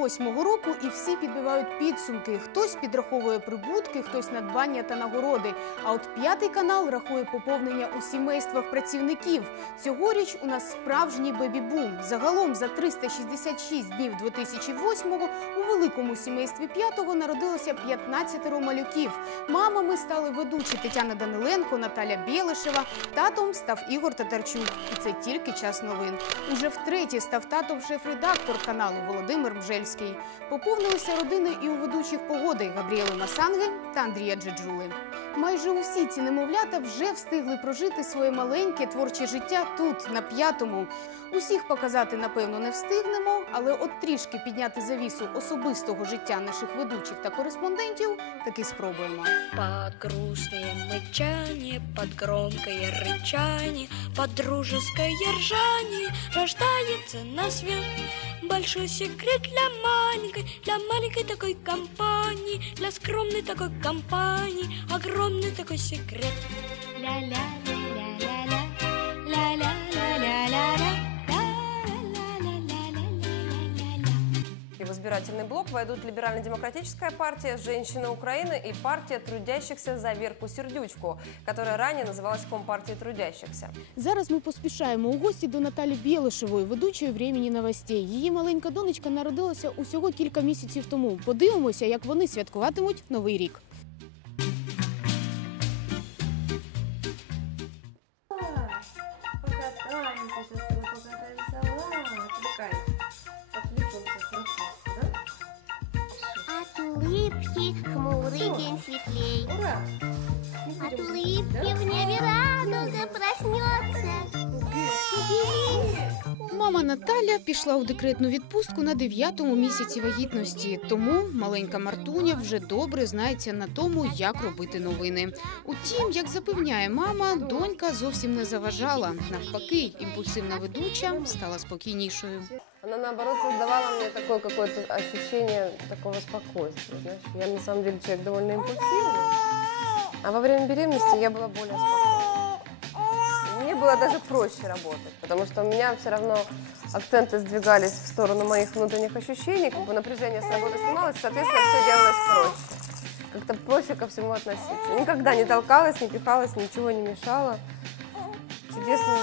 кінець 2008 року, і всі підбивають підсумки. Хтось підраховує прибутки, хтось надбання та нагороди. А от п'ятий канал рахує поповнення у сімействах працівників. Цьогоріч у нас справжній бебі-бум. Загалом за 366 днів 2008-го у великому сімействі п'ятого народилося 15 малюків. Мамами стали ведучі Тетяна Даниленко, Наталя Білишева. Татом став Ігор Татарчук. І це тільки час новин. Уже втретє став татом шеф-редактор каналу Володимир Мжельський. Поповнилися родини і у ведучих погоди Габріели Масанги та Андрія Джеджули. Майже усі ці немовлята вже встигли прожити своє маленьке творче життя тут, на п'ятому. Усіх показати, напевно, не встигнемо, але от трішки підняти завісу особистого життя наших ведучих та кореспондентів таки спробуємо. Под грустное мычание, под громкое рычание, под дружеское ржание рождается на свет большой секрет для маленькой, для маленькой такой компании, для скромной такой компании, огромный такой секрет. Ля-ля-ля-ля-ля-ля, избирательный блок войдут Либерально-демократическая партия «Женщины Украины» и партия трудящихся за Верку Сердючку, которая ранее называлась Компартией трудящихся. Зараз ми поспішаємо у гості до Наталі Білишевої, ведучої «Времені новостей. Її маленька донечка народилася усього кілька місяців тому. Подивимося, як вони святкуватимуть новий рік. улыбки хмурый день светлей. да? Ура! Не От будем улыбки в небе радуга проснется. Мама Наталя пішла у декретну відпустку на дев'ятому місяці вагітності. Тому маленька Мартуня вже добре знається на тому, як робити новини. Утім, як запевняє мама, донька зовсім не заважала. Навпаки, імпульсивна ведуча стала спокійнішою. Она, наоборот, создавала мне такое какое-то такого спокойствия. Знаешь, я на самом деле человек довольно импульсивный. А во время беременности я была более спокойна. Было даже проще работать, потому что у меня все равно акценты сдвигались в сторону моих внутренних ощущений, как бы напряжение с работы снималось, соответственно, все делалось проще. Как-то проще ко всему относиться. Никогда не толкалась, не пихалась, ничего не мешала. Чудесно,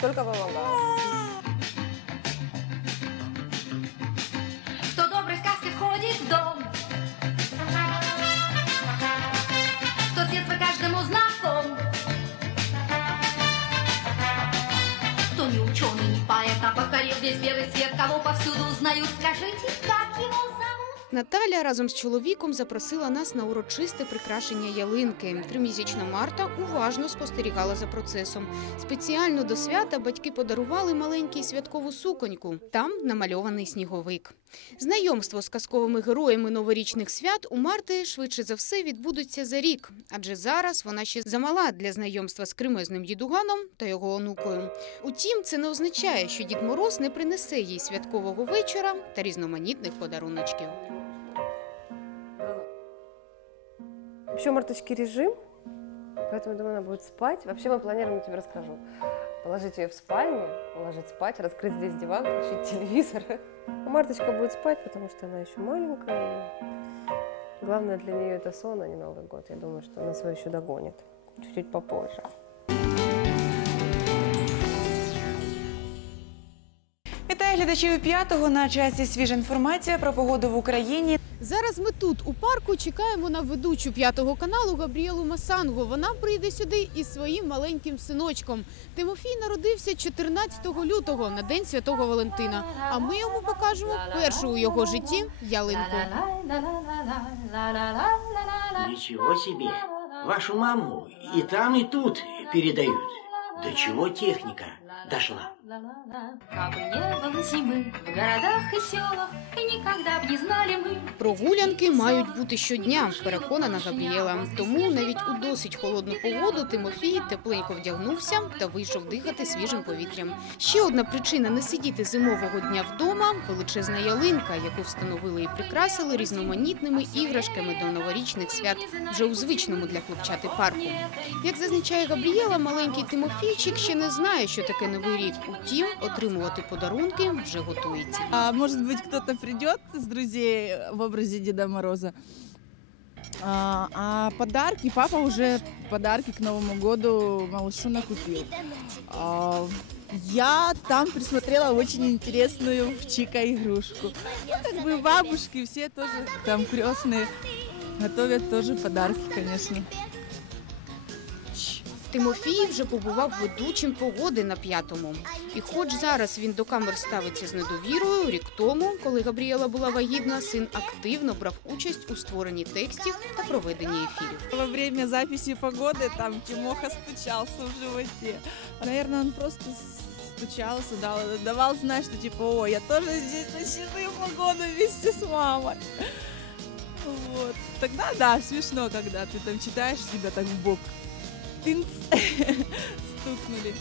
только помогала. Повсюду узнают, скажите, как? Наталя разом з чоловіком запросила нас на урочисте прикрашення ялинки. Тримісячна Марта уважно спостерігала за процесом. Спеціально до свята батьки подарували маленькій святкову суконьку. Там намальований сніговик. Знайомство з казковими героями новорічних свят у Марти швидше за все відбудеться за рік, адже зараз вона ще замала для знайомства з кремезним дідуганом та його онукою. Утім, це не означає, що Дід Мороз не принесе їй святкового вечора та різноманітних подаруночків. Вообще у Марточки режим, поэтому, думаю, она будет спать. Вообще мы планируем, я тебе расскажу, положить ее в спальню, уложить спать, раскрыть здесь диван, включить телевизор. А Марточка будет спать, потому что она еще маленькая. и Главное для нее это сон, а не Новый год. Я думаю, что она свою еще догонит чуть-чуть попозже. Вітаю глядачів п'ятого. На часі свіжа інформація про погоду в Україні. Зараз ми тут у парку чекаємо на ведучу п'ятого каналу Габріелу Масангу. Вона прийде сюди із своїм маленьким синочком. Тимофій народився 14 лютого на день святого Валентина. А ми йому покажемо першу у його житті ялинку. Ничего себе! Вашу маму и там, и тут передают. До чего техника дошла? Кабы не было зимы в городах и селах, и никогда б не знали мы, Прогулянки мають бути щодня, переконана Габріела. Тому навіть у досить холодну погоду Тимофій тепленько вдягнувся та вийшов дихати свіжим повітрям. Ще одна причина не сидіти зимового дня вдома величезна ялинка, яку встановили і прикрасили різноманітними іграшками до новорічних свят вже у звичному для хлопчати парку. Як зазначає Габріела, маленький Тимофійчик ще не знає, що таке новий рік. Утім, отримувати подарунки вже готується. А может быть, кто-то придет из друзей в образе Деда Мороза. А, а подарки, папа уже подарки к Новому году малышу накупил. А, я там присмотрела очень интересную в Чика игрушку. Ну, как бы бабушки все тоже там крестные готовят тоже подарки, конечно. Тимофій вже побував ведучим погоди на п'ятому. І хоч зараз він до камер ставиться з недовірою, рік тому, коли Габріела була вагітна, син активно брав участь у створенні текстів та проведенні ефірів. Во время записи погоды там Тимоха стучался в животе. Наверное, он просто стучался, дал, давал знать, что типа, о, я тоже здесь начинаю погоду вместе с мамой. Вот. Тогда, да, смешно, когда ты там читаешь, тебя так в бок тынц, стукнули.